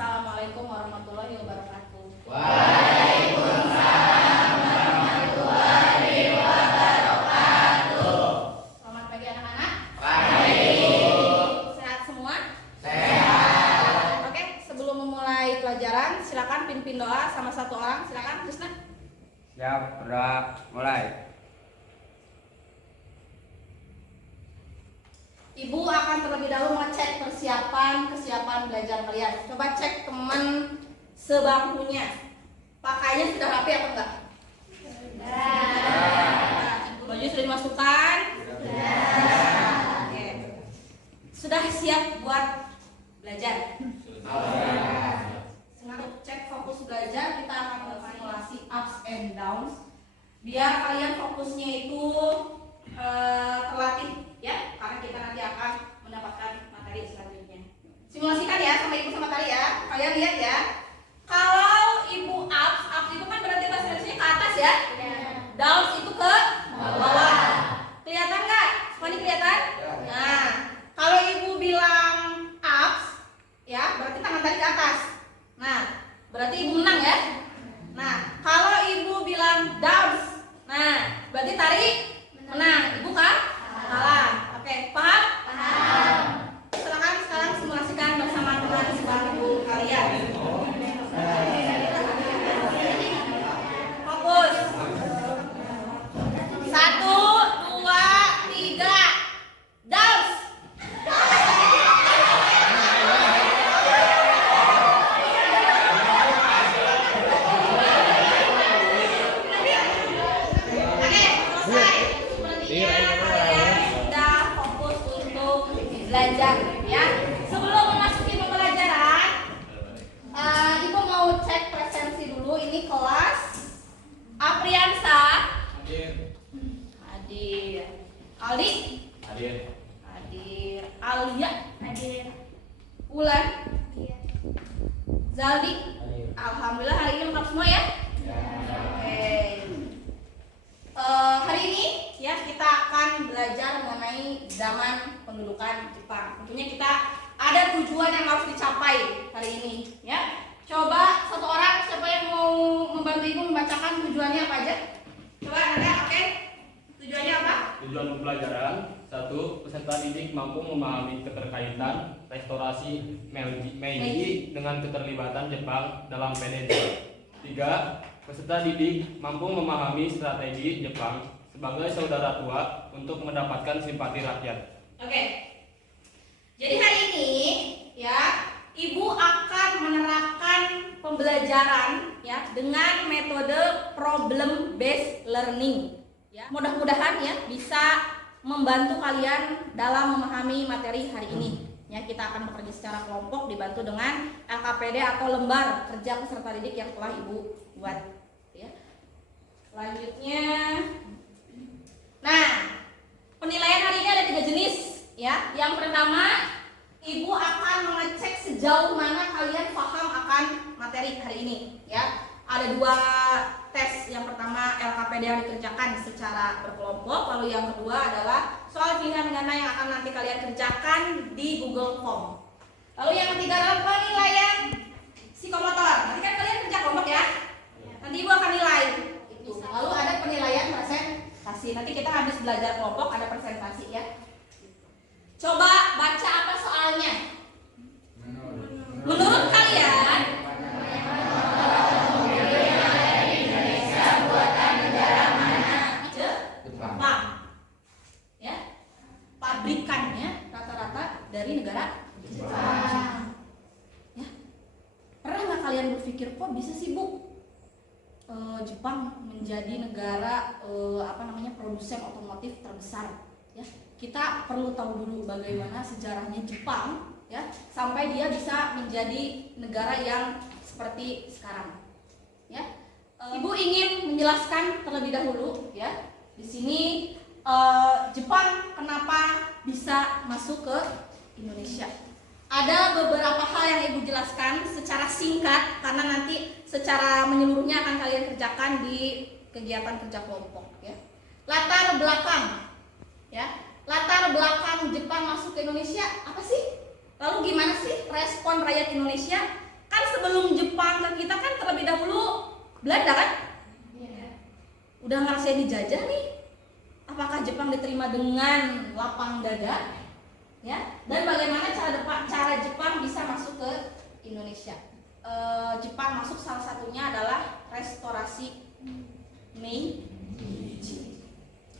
Assalamualaikum warahmatullahi wabarakatuh. Waalaikumsalam warahmatullahi wabarakatuh. Selamat pagi anak-anak. Pagi. Sehat semua? Sehat. Oke, sebelum memulai pelajaran, silakan pimpin doa sama satu orang. Silakan, Krisna. Siap, gerak, mulai. Ibu akan terlebih dahulu mengecek kesiapan belajar kalian. Coba cek teman sebangkunya. Pakainya sudah rapi apa enggak? Sudah. Baju sudah dimasukkan? Sudah. Oke. Sudah siap buat belajar? Untuk cek fokus belajar, kita akan bersimulasi ups and downs. Biar kalian fokusnya itu terlatih ya, karena kita nanti akan mendapatkan materi selanjutnya. Simulasikan ya sama ibu sama Tali ya. Kalian lihat ya. Kalau ibu ups itu kan berarti bahasa Indonesia ke atas ya. Downs itu ke bawah. Kelihatan nggak? Semua ini kelihatan? Nah, kalau ibu bilang ups ya, berarti tangan Tali ke atas. Nah, berarti ibu menang ya. Nah, kalau ibu bilang downs, nah berarti Tali menang. Ibu kan? Kalah. Oke, paham? Paham. Silakan sekarang simulasikan bersama teman sebangku kalian. Fokus. 1, 2, 3. Downs. Oke, selesai. Sepertinya kalian sudah fokus untuk belajar ya. Sebelum memasuki pembelajaran, Ibu mau cek presensi dulu. Ini kelas Apriansa. Hadir. Aldi. Hadir. Hadir. Alia. Hadir. Ulan. Zaldi. Alhamdulillah hari ini lengkap semua ya. Oke. Hari ini ya kita akan belajar mengenai zaman pendudukan Jepang. Tentunya kita ada tujuan yang harus dicapai hari ini ya. Coba satu orang, siapa yang mau membantu ibu membacakan tujuannya apa aja? Coba Nanda, oke? Tujuannya apa? Tujuan pembelajaran 1. Peserta didik mampu memahami keterkaitan restorasi Meiji dengan keterlibatan Jepang dalam PDJ. 3. Peserta didik mampu memahami strategi Jepang sebagai saudara tua untuk mendapatkan simpati rakyat. Oke. Jadi hari ini ya, Ibu akan menerapkan pembelajaran ya dengan metode problem based learning. Ya, mudah-mudahan ya bisa membantu kalian dalam memahami materi hari ini. Ya, kita akan bekerja secara kelompok dibantu dengan LKPD atau lembar kerja peserta didik yang telah Ibu buat. Ya. Selanjutnya, nah penilaian hari ini ada 3 jenis. Ya, yang pertama, Ibu akan mengecek sejauh mana kalian paham akan materi hari ini. Ya, ada 2 tes. Yang pertama LKPD yang dikerjakan secara berkelompok, lalu yang kedua adalah soal pilihan ganda yang akan nanti kalian kerjakan di Google Form. Lalu yang ketiga adalah penilaian psikomotor. Nanti kan kalian kerja kelompok ya. Nanti Ibu akan nilai itu. Lalu ada penilaian presentasi. Nanti kita habis belajar kelompok ada presentasi ya. Coba baca apa soalnya? Menurut kalian Jepang ya, pabrikannya rata-rata dari negara Jepang ya. Pernah nggak kalian berpikir kok bisa sih Bu Jepang menjadi negara produsen otomotif terbesar ya? Kita perlu tahu dulu bagaimana sejarahnya Jepang ya sampai dia bisa menjadi negara yang seperti sekarang ya. Ibu ingin menjelaskan terlebih dahulu ya. Di sini Jepang kenapa bisa masuk ke Indonesia. Ada beberapa hal yang Ibu jelaskan secara singkat karena nanti secara menyeluruhnya akan kalian kerjakan di kegiatan kerja kelompok ya. Latar belakang ya. Latar belakang Jepang masuk ke Indonesia apa sih? Lalu gimana sih respon rakyat Indonesia? Kan sebelum Jepang ke kita kan terlebih dahulu Belanda kan? Udah ngerasain dijajah nih. Apakah Jepang diterima dengan lapang dada? Ya. Dan bagaimana cara Jepang bisa masuk ke Indonesia? Jepang masuk salah satunya adalah restorasi Meiji.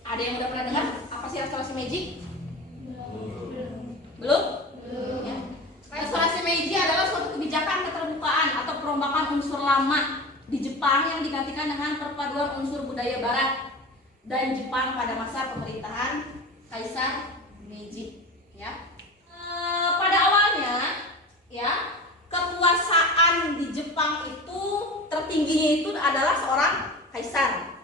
Ada yang udah pernah dengar apa sih restorasi Meiji? Belum? Ya. Restorasi Meiji adalah suatu kebijakan keterbukaan atau perombakan unsur lama di Jepang yang digantikan dengan perpaduan unsur budaya Barat dan Jepang pada masa pemerintahan Kaisar Meiji. Ya. Pada awalnya, ya, kekuasaan di Jepang itu tertingginya itu adalah seorang kaisar.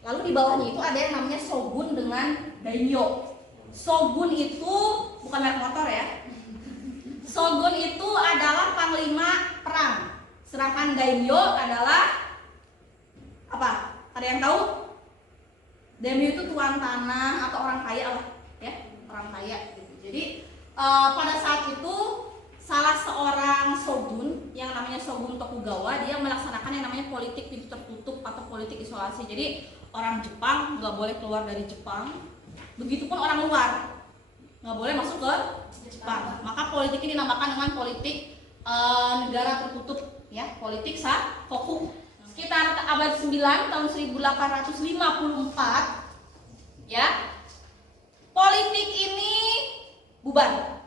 Lalu di bawahnya itu ada yang namanya shogun dengan daimyo. Shogun itu bukan merek motor ya. Shogun itu adalah panglima perang. Sedangkan daimyo adalah apa? Ada yang tahu? Daimyo itu tuan tanah atau orang kaya lah, ya, orang kaya gitu. Jadi pada saat itu salah seorang shogun yang namanya Shogun Tokugawa, dia melaksanakan yang namanya politik pintu tertutup atau politik isolasi. Jadi orang Jepang nggak boleh keluar dari Jepang, begitupun orang luar nggak boleh masuk ke Jepang. Maka politik ini dinamakan dengan politik negara tertutup, ya, politik Sakoku. Sekitar abad 9 tahun 1854, ya, politik ini bubar.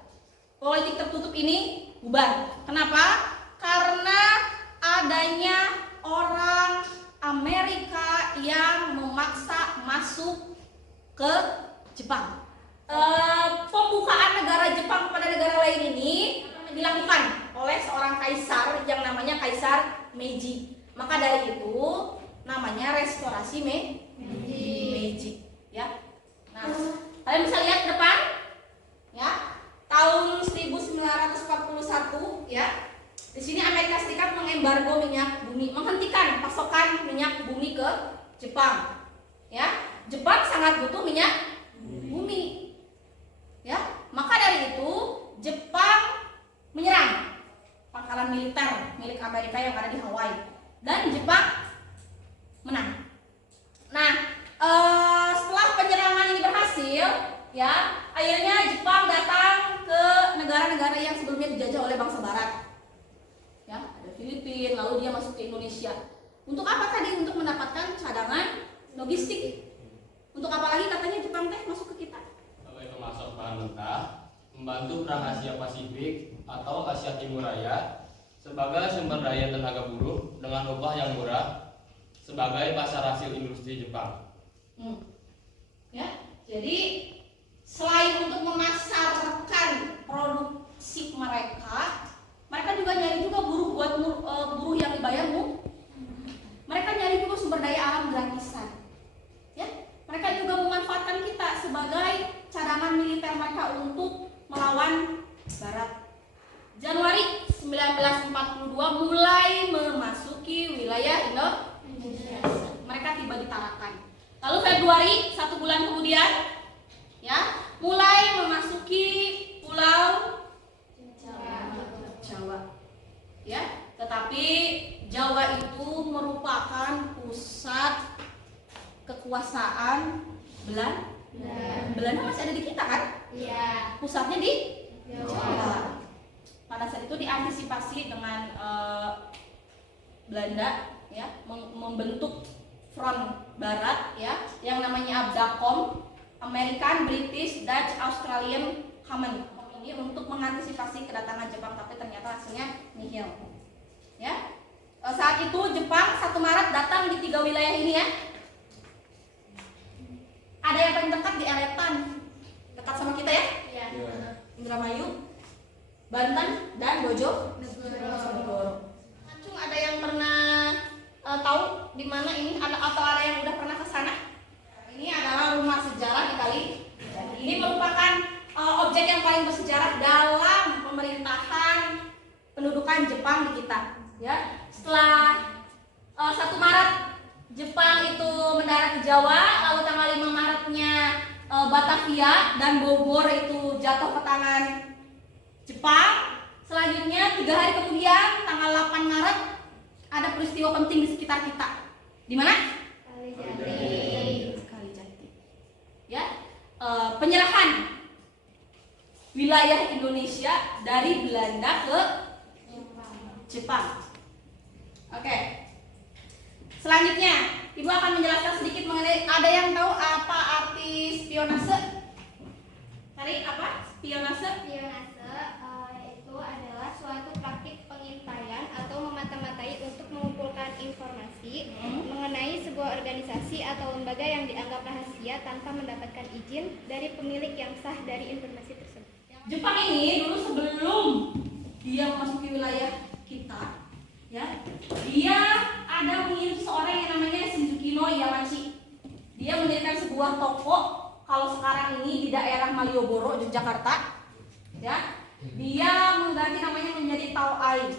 Politik tertutup ini bubar. Kenapa? Karena adanya orang Amerika yang memaksa masuk ke Jepang. Pembukaan negara Jepang kepada negara lain ini dilakukan oleh seorang kaisar yang namanya Kaisar Meiji. Maka dari itu namanya restorasi Meiji. Ya. Nah, kalian bisa lihat ke depan, ya. Tahun 1941, ya. Di sini Amerika Serikat mengembargo minyak bumi, menghentikan pasokan minyak bumi ke Jepang. Ya, Jepang sangat butuh minyak bumi. Ya, maka dari itu Jepang menyerang pangkalan militer milik Amerika yang ada di Hawaii dan Jepang menang. Nah, setelah penyerangan ini berhasil, ya, akhirnya Jepang datang ke negara-negara yang sebelumnya dijajah oleh bangsa Barat. Ya, ada Filipina, lalu dia masuk ke Indonesia. Untuk apa tadi? Untuk mendapatkan cadangan logistik. Untuk apa lagi katanya Jepang teh masuk ke kita? Sebagai pemasok bahan mentah, membantu perang Asia Pasifik atau Asia Timur Raya, sebagai sumber daya tenaga buruh dengan upah yang murah, sebagai pasar hasil industri Jepang. Ya, jadi selain untuk memasarkan produksi mereka juga nyari juga buruh buat buruh yang dibayar bu. Mereka nyari juga sumber daya alam gratisan. Ya, mereka juga memanfaatkan kita sebagai cadangan militer mereka untuk melawan Barat. Januari 1942 mulai memasuki wilayah Indonesia. Mereka tiba di Tarakan. Lalu Februari, 1 bulan kemudian, ya, mulai memasuki Pulau Jawa. Ya, tetapi Jawa itu merupakan pusat kekuasaan Belanda. Belanda masih ada di kita kan? Iya. Pusatnya di Jawa. Pada saat itu diantisipasi dengan Belanda, ya, membentuk front Barat, ya, yang namanya ABDACOM, American, British, Dutch, Australian Common. Ini untuk mengantisipasi kedatangan Jepang, tapi ternyata hasilnya nihil. Ya, saat itu Jepang 1 Maret datang di 3 wilayah ini, ya. Ada yang paling dekat di Eretan, dekat sama kita, ya. Iya. Indramayu, Banten, dan Bojonegoro. Acung, ada yang pernah tahu di mana ini atau ada yang udah pernah ke sana? Ini adalah rumah sejarah di Kali. Ini merupakan objek yang paling bersejarah dalam pemerintahan pendudukan Jepang di kita. Ya, setelah 1 Maret Jepang itu mendarat di Jawa, lalu tanggal 5 Maretnya Batavia dan Bogor itu jatuh ke tangan Jepang. Selanjutnya 3 hari kemudian tanggal 8 peristiwa penting di sekitar kita. Di mana? Kalijati. Kalijati. Ya, penyerahan wilayah Indonesia dari Belanda ke Jepang. Oke. Selanjutnya, Ibu akan menjelaskan sedikit mengenai, ada yang tahu apa arti spionase? Cari apa? Spionase? Spionase itu adalah suatu praktik pengintaian atau memata-matai untuk mengumpulkan informasi mengenai sebuah organisasi atau lembaga yang dianggap rahasia tanpa mendapatkan izin dari pemilik yang sah dari informasi tersebut. Jepang ini dulu sebelum dia memasuki wilayah kita, ya, dia ada mengirim seorang yang namanya Shizuki no Yamashi. Dia mendirikan sebuah toko, kalau sekarang ini di daerah Malioboro, Yogyakarta, ya. Dia mengganti namanya menjadi Taoai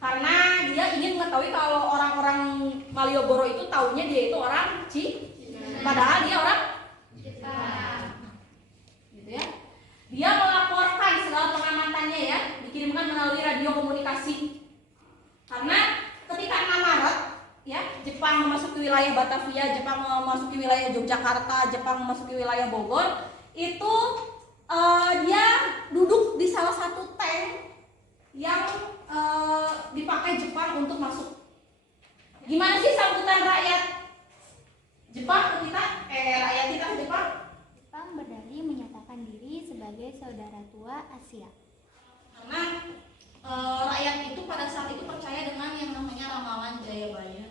karena dia ingin mengetahui kalau orang-orang Malioboro itu taunya dia itu orang padahal dia orang Jepang. gitu ya. Dia melaporkan segala pengamatannya, ya, dikirimkan melalui radio komunikasi. Karena ketika 6 Maret, ya, Jepang memasuki wilayah Batavia, Jepang memasuki wilayah Yogyakarta, Jepang memasuki wilayah Bogor, itu dia duduk di salah satu tank yang dipakai Jepang untuk masuk. Gimana sih sambutan rakyat Jepang ke kita? Rakyat kita ke Jepang? Jepang berdalih menyatakan diri sebagai saudara tua Asia. Karena rakyat itu pada saat itu percaya dengan yang namanya ramalan Jayabaya.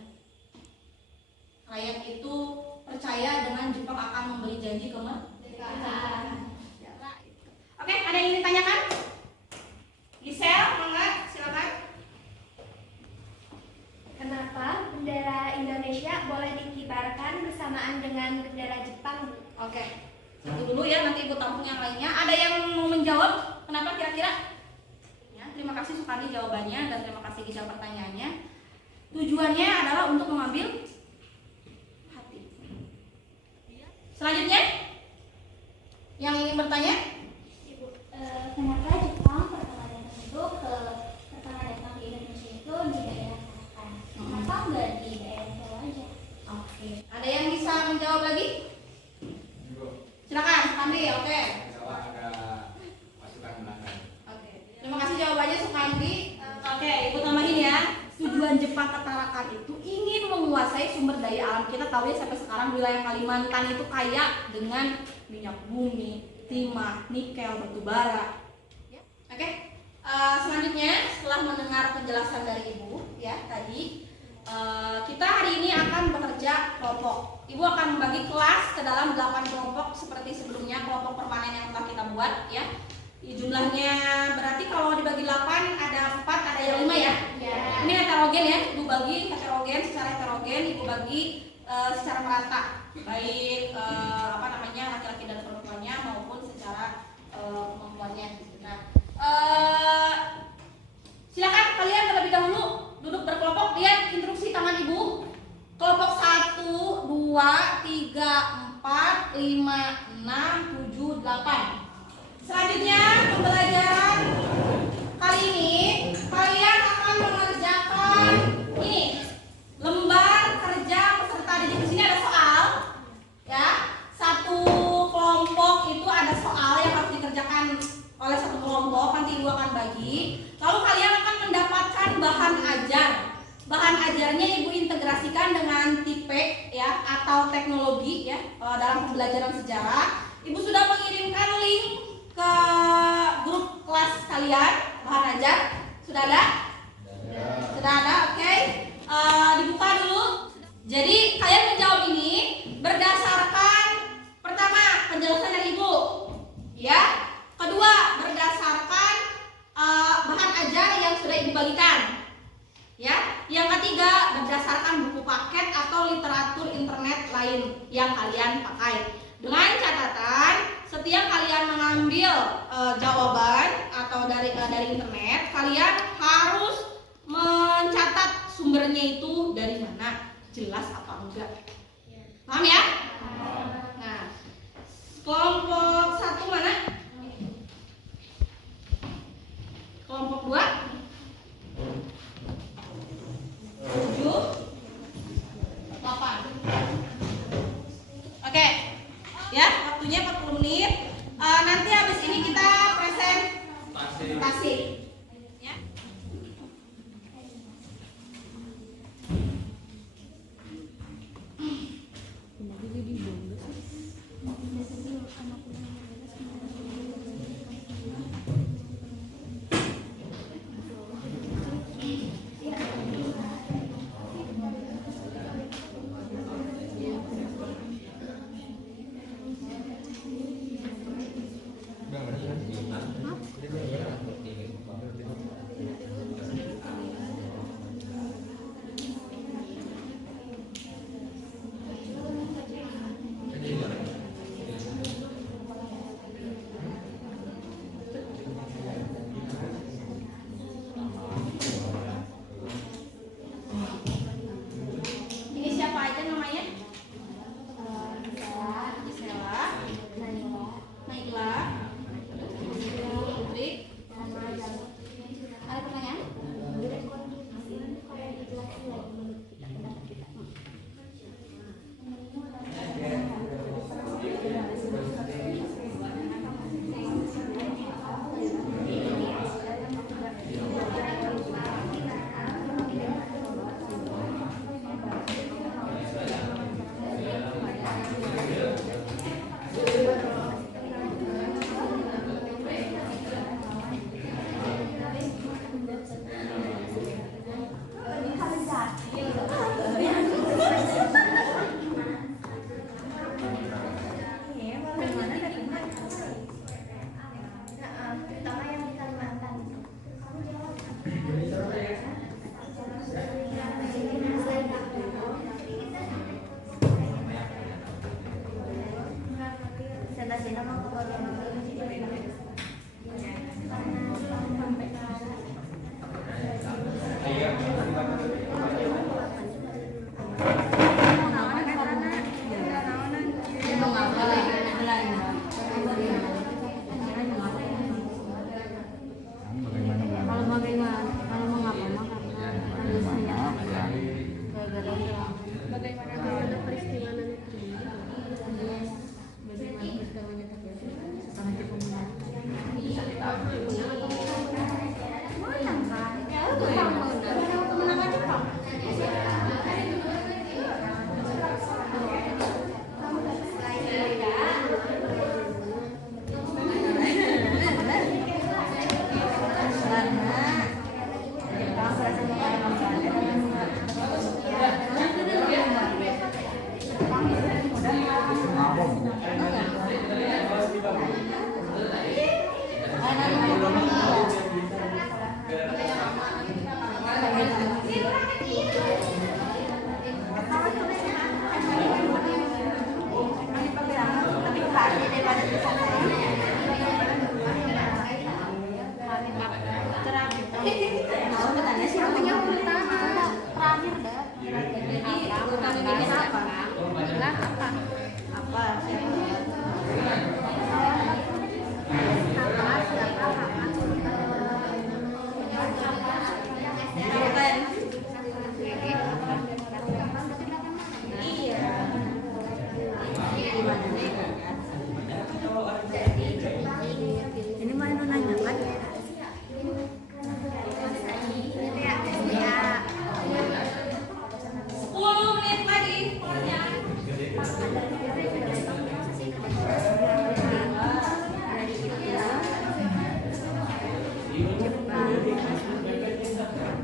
Rakyat itu percaya dengan Jepang akan memberi janji kemerdekaan. Oke, ada yang ingin ditanyakan? Gisel, mangga, silakan. Kenapa bendera Indonesia boleh dikibarkan bersamaan dengan bendera Jepang? Oke, satu dulu ya, nanti ibu tampung yang lainnya. Ada yang mau menjawab? Kenapa kira-kira? Ya, terima kasih Sukandi jawabannya dan terima kasih Gisel pertanyaannya. Tujuannya adalah untuk mengambil hati. Selanjutnya, yang ingin bertanya? Kenapa Jepang pertama datang ke Indonesia itu di daerah Tarakan? Kenapa enggak di daerah Jawa aja? Oke, ada yang bisa menjawab lagi? Silakan, Sukandi. Oke. Oke, terima kasih jawabannya Sukandi. Oke, ibu tambahin ya. Tujuan Jepang ke Tarakan itu ingin menguasai sumber daya alam. Kita tahu ya sampai sekarang wilayah Kalimantan itu kaya dengan minyak bumi, timah, nikel, batu bara. Ya. Oke. Selanjutnya setelah mendengar penjelasan dari ibu, ya tadi kita hari ini akan bekerja kelompok. Ibu akan membagi kelas ke dalam 8 kelompok seperti sebelumnya, kelompok permanen yang telah kita buat, ya. Jumlahnya berarti kalau dibagi 8 ada 4, ada yang 5 ya. Ya. Ini heterogen ya, ibu bagi heterogen, secara heterogen ibu bagi secara merata, baik laki-laki dan perempuannya maupun secara kemampuannya. Nah, silakan kalian terlebih dahulu duduk berkelompok. Lihat instruksi tangan ibu. Kelompok 1, 2, 3, 4, 5, 6, 7, 8. Selanjutnya pembelajaran kali ini kalian akan mengerjakan ini lembar kerja peserta didik. Di sini ada soal, ya. Satu kelompok itu ada soal yang harus dikerjakan oleh satu kelompok. Nanti ibu akan bagi. Lalu kalian akan mendapatkan bahan ajar. Bahan ajarnya ibu integrasikan dengan tipe, ya, atau teknologi, ya, dalam pembelajaran sejarah. Ibu sudah mengirimkan link ke grup kelas kalian bahan ajar. Sudah ada? Sudah ada, oke. Dibuka dulu. Jadi kalian menjawab ini berdasarkan pertama penjelasan dari ibu, ya. Kedua berdasarkan bahan ajar yang sudah ibu bagikan, ya. Yang ketiga berdasarkan buku paket atau literatur internet lain yang kalian pakai. Dengan catatan setiap kalian mengambil jawaban atau dari internet, kalian harus mencatat sumbernya itu dari mana, jelas apa enggak. Paham ya? Nah, kelompok 1 mana? Kelompok 2 7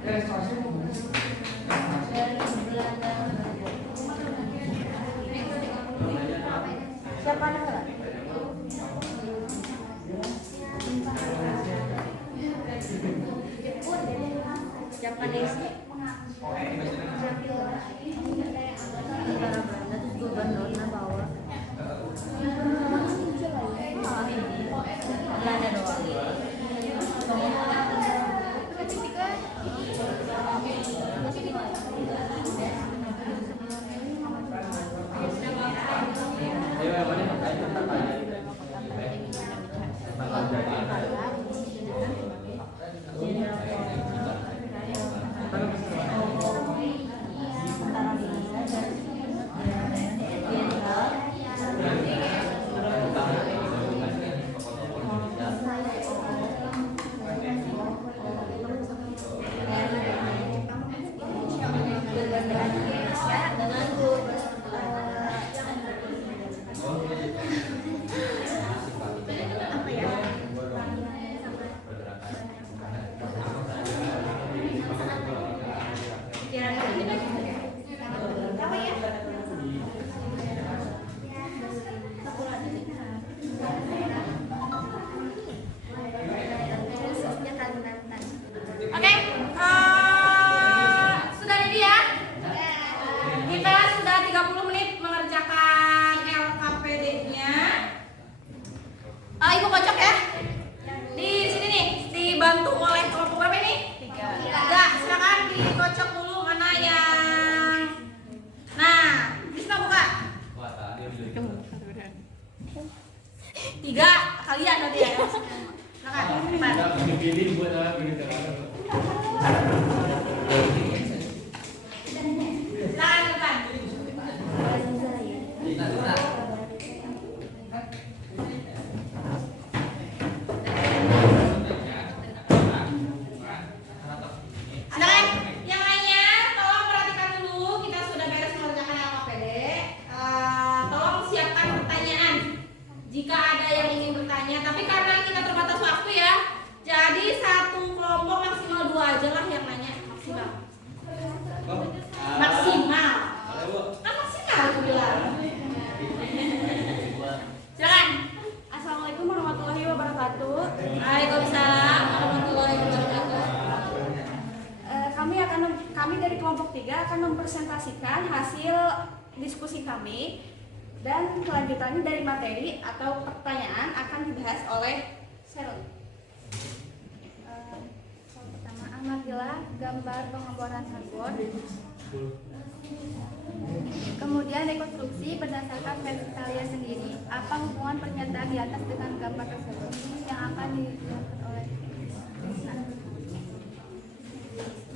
Siapa negara? Japanese. Negara Belanda terus gubernurnya bawa. Belanda doang. Oke, sudah ready ya? Kita sudah 30 menit mengerjakan LKPD-nya. Ibu kocok ya. Di sini nih, dibantu oleh kelompok berapa ini? 3. Silakan dikocok dulu mana yang. Nah, bisa buka. 3 kalian nanti ya. Silakan. Pilih buat apa ini? Silakan depan. Ada kan? Yang lainnya, tolong perhatikan dulu. Kita sudah beres mengerjakan LKPD. Tolong siapkan pertanyaan. Jika ada yang ingin bertanya, tapi karena kita terbatas waktu ya, jadi satu kelompok maksimal 2 aja lah yang nanya maksimal. Maksimal. Kan maksimal aku bilang. Silakan. Assalamualaikum warahmatullahi wabarakatuh. Waalaikumsalam warahmatullahi wabarakatuh. Kami dari kelompok 3 akan mempresentasikan hasil diskusi kami dan kelanjutannya dari materi atau pertanyaan akan dibahas oleh Sheryl. Soal pertama, amatilah gambar pengeboran hardbor. Kemudian rekonstruksi berdasarkan versi kalian sendiri. Apa hubungan pernyataan di atas dengan gambar tersebut yang akan dilakukan oleh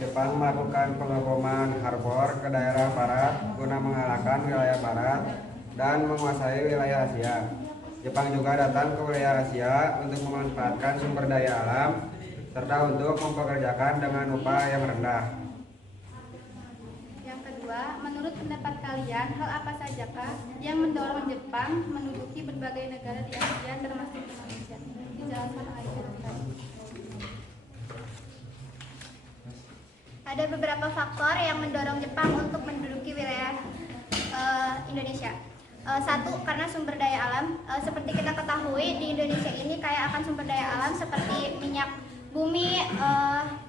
Jepang melakukan pengeboman harbor ke daerah barat guna mengalahkan wilayah barat dan menguasai wilayah Asia. Jepang juga datang ke wilayah Asia untuk memanfaatkan sumber daya alam serta untuk mempekerjakan dengan upah yang rendah. Yang kedua, menurut pendapat kalian, hal apa sajakah yang mendorong Jepang menduduki berbagai negara di Asia termasuk Indonesia? Dijelaskan oleh Sheryl. Ada beberapa faktor yang mendorong Jepang untuk menduduki wilayah Indonesia. Satu, karena sumber daya alam. Seperti kita ketahui, di Indonesia ini kaya akan sumber daya alam seperti minyak bumi,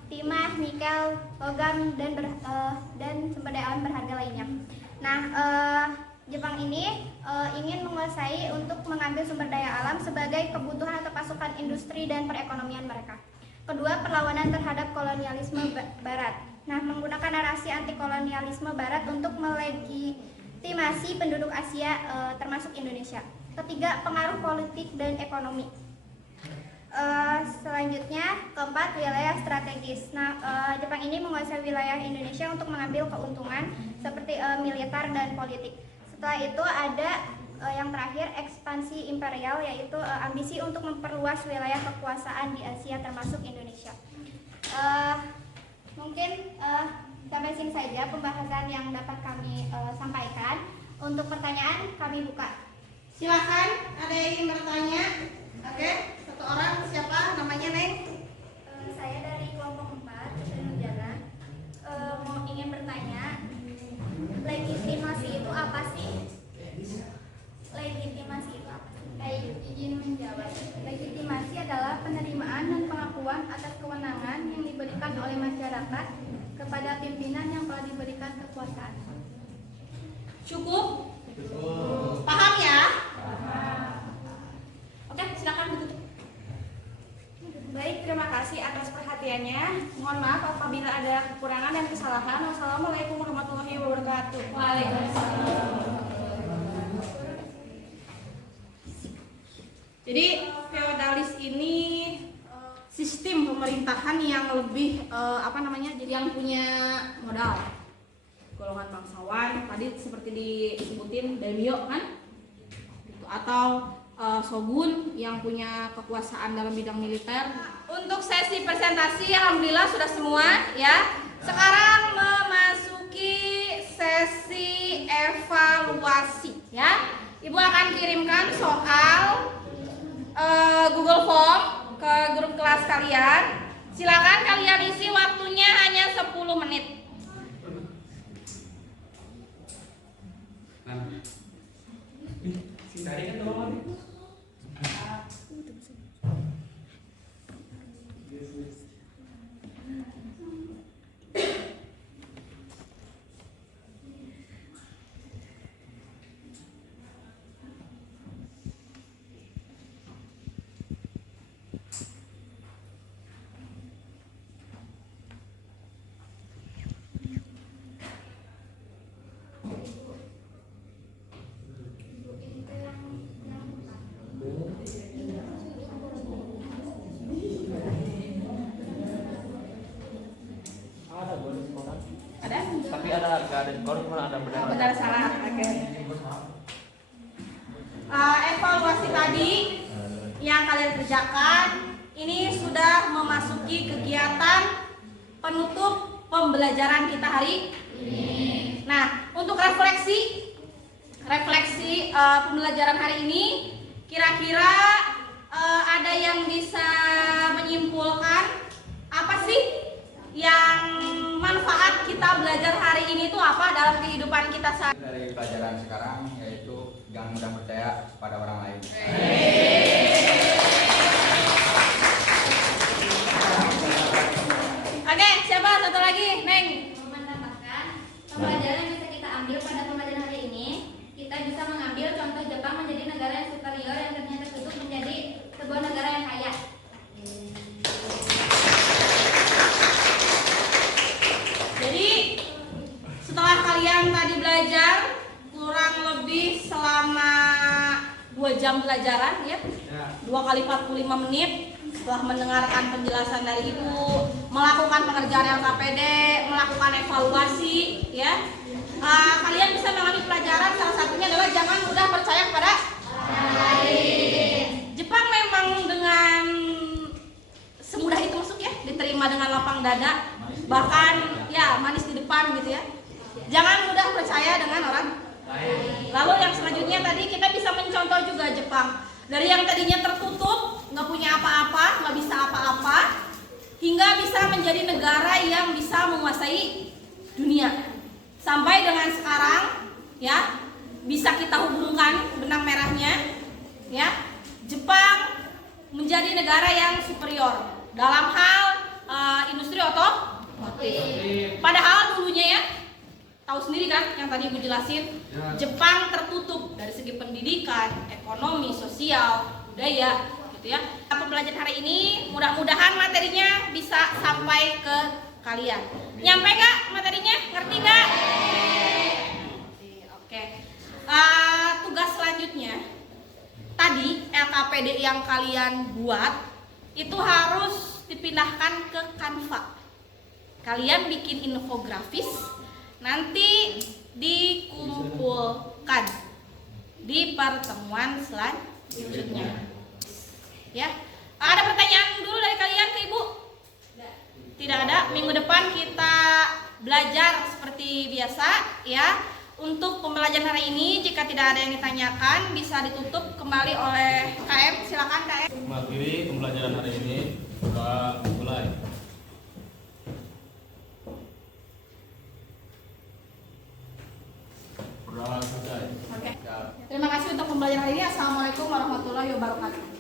timah, nikel, logam, dan sumber daya alam berharga lainnya. Nah, Jepang ini ingin menguasai untuk mengambil sumber daya alam sebagai kebutuhan atau pasukan industri dan perekonomian mereka. Kedua, perlawanan terhadap kolonialisme Barat. Nah, menggunakan narasi anti kolonialisme Barat untuk melegitimasi penduduk Asia termasuk Indonesia. Ketiga, pengaruh politik dan ekonomi. Selanjutnya, keempat, wilayah strategis. Nah, Jepang ini menguasai wilayah Indonesia untuk mengambil keuntungan seperti militer dan politik. Setelah itu ada yang terakhir, ekspansi imperial, yaitu ambisi untuk memperluas wilayah kekuasaan di Asia termasuk Indonesia. Mungkin sampai sini saja pembahasan yang dapat kami sampaikan. Untuk pertanyaan kami buka. Silakan, ada yang ingin bertanya? Oke, satu orang, siapa namanya, Neng? Saya dari kelompok 4, Nurjana. kepada pimpinan yang telah diberikan kekuasaan. Cukup? Paham ya? Oke, silakan ditutup. Baik, terima kasih atas perhatiannya. Mohon maaf apabila ada kekurangan dan kesalahan. Wassalamualaikum warahmatullahi wabarakatuh. Waalaikumsalam. Jadi feodalis ini sistem pemerintahan yang lebih jadi yang punya modal. Golongan bangsawan tadi seperti disebutin daimyo kan? Gitu. Atau shogun yang punya kekuasaan dalam bidang militer. Untuk sesi presentasi alhamdulillah sudah semua ya. Sekarang memasuki sesi evaluasi ya. Ibu akan kirimkan soal Google Form ke grup kelas kalian. Silakan kalian isi, waktunya hanya 10 menit. Ada? Tapi ada skor, cuma ada benar. Benar salah. Oke. Evaluasi tadi yang kalian kerjakan ini sudah memasuki kegiatan penutup pembelajaran kita hari ini. Nah, untuk refleksi pembelajaran hari ini, kira-kira ada yang bisa menyimpulkan apa sih yang manfaat kita belajar hari ini itu apa dalam kehidupan kita sehari-hari? Dari pelajaran sekarang yaitu jangan mudah percaya pada orang lain. Oke, siapa satu lagi? Neng. Menambahkan pembelajaran yang bisa kita ambil pada pembelajaran hari ini, kita bisa mengambil contoh Jepang menjadi negara yang superior yang ternyata tutup menjadi sebuah negara yang kaya. Jadi setelah kalian tadi belajar kurang lebih selama 2 jam pelajaran ya, 2 kali 45 menit. Setelah mendengarkan penjelasan dari ibu, melakukan pengerjaan LKPD, melakukan evaluasi ya, kalian bisa mengambil pelajaran. Salah satunya adalah jangan mudah percaya kepada orang lain. Jepang memang dengan semudah itu masuk ya, diterima dengan lapang dada, bahkan ya manis di depan gitu ya. Jangan mudah percaya dengan orang lain. Lalu yang selanjutnya tadi kita bisa mencontoh juga Jepang. Dari yang tadinya tertutup, nggak punya apa-apa, nggak bisa apa-apa, hingga bisa menjadi negara yang bisa menguasai dunia. Sampai dengan sekarang, ya, bisa kita hubungkan benang merahnya, ya, Jepang menjadi negara yang superior dalam hal industri otomotif. Padahal dulunya ya, tahu sendiri kan yang tadi Ibu jelasin, Jepang tertutup dari segi pendidikan, ekonomi, sosial, budaya gitu ya. Pembelajaran hari ini mudah-mudahan materinya bisa sampai ke kalian. Nyampe nggak materinya? Ngerti nggak? Oke. Tugas selanjutnya tadi LKPD yang kalian buat itu harus dipindahkan ke Canva. Kalian bikin infografis, nanti dikumpulkan di pertemuan selanjutnya. Ya, ada pertanyaan dulu dari kalian ke Ibu? Tidak ada. Minggu depan kita belajar seperti biasa ya. Untuk pembelajaran hari ini jika tidak ada yang ditanyakan bisa ditutup kembali oleh KM. Silakan KM. Materi pembelajaran hari ini sudah mulai. Sudah selesai. Oke. Terima kasih untuk pembelajaran hari ini. Assalamualaikum warahmatullahi wabarakatuh.